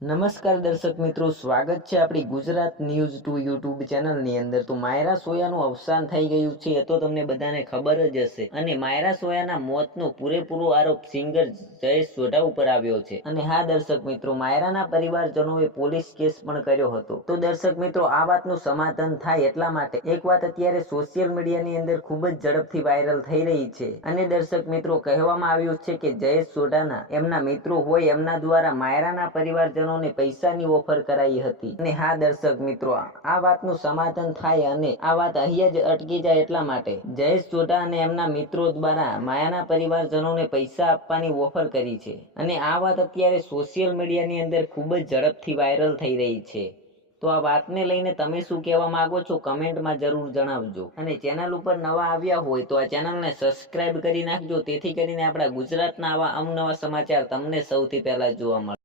નમસ્કાર દર્શક મિત્રો, સ્વાગત છે આપણી ગુજરાત ન્યૂઝ ટુ યુટ્યુબ ચેનલની અંદર. તો માયરા સોયાનું અવસાન થઈ ગયું છે એ તો તમને બધાને ખબર જ હશે. અને માયરા સોયાના મોતનો પૂરેપૂરો આરોપ સિંગર જયેશ સોઢા ઉપર આવ્યો છે. અને હા દર્શક મિત્રો, માયરાના પરિવારજનોએ પોલીસ કેસ પણ કર્યો હતો. તો દર્શક મિત્રો, આ વાતનું સમાધાન થાય એટલા માટે એક વાત અત્યારે સોશિયલ મીડિયાની અંદર ખૂબ જ ઝડપથી વાયરલ થઈ રહી છે. અને દર્શક મિત્રો, કહેવામાં આવ્યું છે કે જયેશ સોઢાના એમના મિત્રો હોય એમના દ્વારા માયરાના પરિવારજનોને પૈસાની ઓફર કરાઈ હતી. અને હા, દર્શક મિત્રો, આ વાતનું સમાધાન થાય અને આ વાત અહીંયા જ અટકી જાય એટલા માટે. જયેશ ચોટા અને એમના મિત્રો દ્વારા માયાના પરિવારજનોને પૈસા આપવાની ઓફર કરી છે. અને આ વાત અત્યારે સોશિયલ મીડિયાની અંદર ખૂબ જ ઝડપથી વાયરલ થઈ રહી છે. તો આ વાતને લઈને તમે શું કહેવા માંગો છો કમેન્ટમાં જરૂર જણાવજો. અને ચેનલ ઉપર નવા આવ્યા હોય તો આ ચેનલને સબસ્ક્રાઇબ કરી નાખજો. તેથી કરીને આપણા ગુજરાતના આવા અવનવા સમાચાર તમને સૌથી પહેલા જોવા મળે.